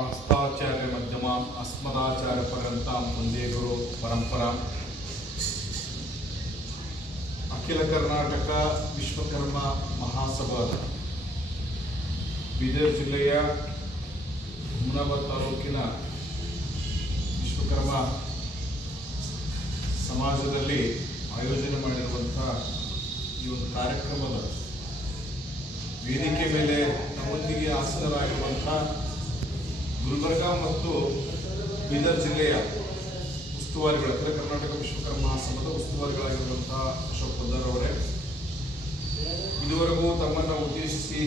ಹಸ್ತಾಚಾರ್ಯ ಮಧ್ಯಮ ಅಸ್ಮದಾಚಾರ್ಯ ಪರ್ಯಂತ ಒಂದೇ ಗುರು ಪರಂಪರಾ ಅಖಿಲ ಕರ್ನಾಟಕ ವಿಶ್ವಕರ್ಮ ಮಹಾಸಭಾದ ಬೀದರ್ ಜಿಲ್ಲೆಯ ಹುಮನಾಬಾದ್ ತಾಲೂಕಿನ ವಿಶ್ವಕರ್ಮ ಸಮಾಜದಲ್ಲಿ ಆಯೋಜನೆ ಮಾಡಿರುವಂತಹ ಈ ಒಂದು ಕಾರ್ಯಕ್ರಮದ ವೇದಿಕೆ ಮೇಲೆ ನಮ್ಮೊಂದಿಗೆ ಆಸೀನರಾಗಿರುವಂತಹ ಗುಲ್ಬರ್ಗ ಮತ್ತು ಬೀದರ್ ಜಿಲ್ಲೆಯ ಉಸ್ತುವಾರಿಗಳು ಅಖಿಲ ಕರ್ನಾಟಕ ವಿಶ್ವಕರ್ಮ ಮಹಾಸಭಾದ ಉಸ್ತುವಾರಿಗಳಾಗಿರುವಂತಹ ಅಶೋಕ್ ಪದ್ದಾರ್ ಅವರೇ, ಇದುವರೆಗೂ ತಮ್ಮನ್ನು ಉದ್ದೇಶಿಸಿ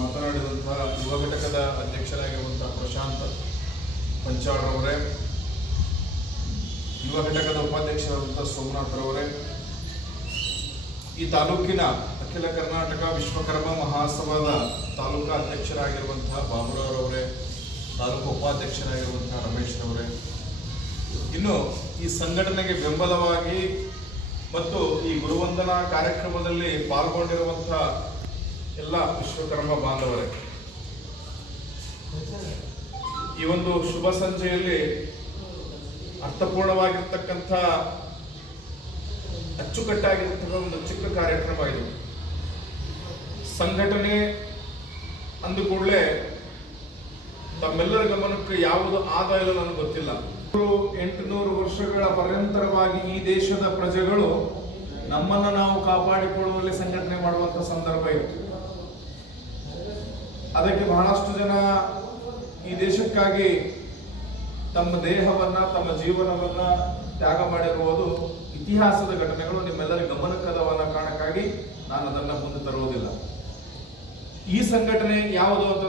ಮಾತನಾಡಿದಂತಹ ಯುವ ಘಟಕದ ಅಧ್ಯಕ್ಷರಾಗಿರುವಂತಹ ಪ್ರಶಾಂತ್ ಪಂಚಾಳ್ ಅವರೇ, ಯುವ ಘಟಕದ ಉಪಾಧ್ಯಕ್ಷರಾದಂತಹ ಸೋಮನಾಥ್ ಅವರೇ, ಈ ತಾಲೂಕಿನ ಅಖಿಲ ಕರ್ನಾಟಕ ವಿಶ್ವಕರ್ಮ ಮಹಾಸಭಾದ ತಾಲೂಕಾ ಅಧ್ಯಕ್ಷರಾಗಿರುವಂತಹ ಬಾಬುರಾವ್ ಅವರೇ, ತಾಲೂಕು ಉಪಾಧ್ಯಕ್ಷರಾಗಿರುವಂತಹ ರಮೇಶ್ ಅವರೇ, ಇನ್ನು ಈ ಸಂಘಟನೆಗೆ ಬೆಂಬಲವಾಗಿ ಮತ್ತು ಈ ಗುರುವಂದನಾ ಕಾರ್ಯಕ್ರಮದಲ್ಲಿ ಪಾಲ್ಗೊಂಡಿರುವಂತಹ ಎಲ್ಲ ವಿಶ್ವಕರ್ಮ ಬಾಂಧವರೇ, ಈ ಒಂದು ಶುಭ ಸಂಜೆಯಲ್ಲಿ ಅರ್ಥಪೂರ್ಣವಾಗಿರ್ತಕ್ಕಂಥ ಅಚ್ಚುಕಟ್ಟಾಗಿರ್ತಕ್ಕಂಥ ಒಂದು ಚಿಕ್ಕ ಕಾರ್ಯಕ್ರಮ ಇದು. ಸಂಘಟನೆ ಅಂದ ಕೂಡಲೇ ತಮ್ಮೆಲ್ಲರ ಗಮನಕ್ಕೆ ಯಾವುದು ಆದಾಯ ನನಗೆ ಗೊತ್ತಿಲ್ಲ. 800 ವರ್ಷಗಳ ಪರ್ಯಂತರವಾಗಿ ಈ ದೇಶದ ಪ್ರಜೆಗಳು ನಮ್ಮನ್ನು ನಾವು ಕಾಪಾಡಿಕೊಳ್ಳುವಲ್ಲಿ ಸಂಘಟನೆ ಮಾಡುವಂತ ಸಂದರ್ಭ ಇತ್ತು. ಅದಕ್ಕೆ ಬಹಳಷ್ಟು ಜನ ಈ ದೇಶಕ್ಕಾಗಿ ತಮ್ಮ ದೇಹವನ್ನ ತಮ್ಮ ಜೀವನವನ್ನ ತ್ಯಾಗ ಮಾಡಿರುವುದು ಇತಿಹಾಸದ ಘಟನೆಗಳು ನಿಮ್ಮೆಲ್ಲರ ಗಮನಕ್ಕದವನ್ನ ಕಾರಣಕ್ಕಾಗಿ ನಾನು ಅದನ್ನ ಮುಂದೆ ತರುವುದಿಲ್ಲ. ಈ ಸಂಘಟನೆ ಯಾವುದು ಅಂತ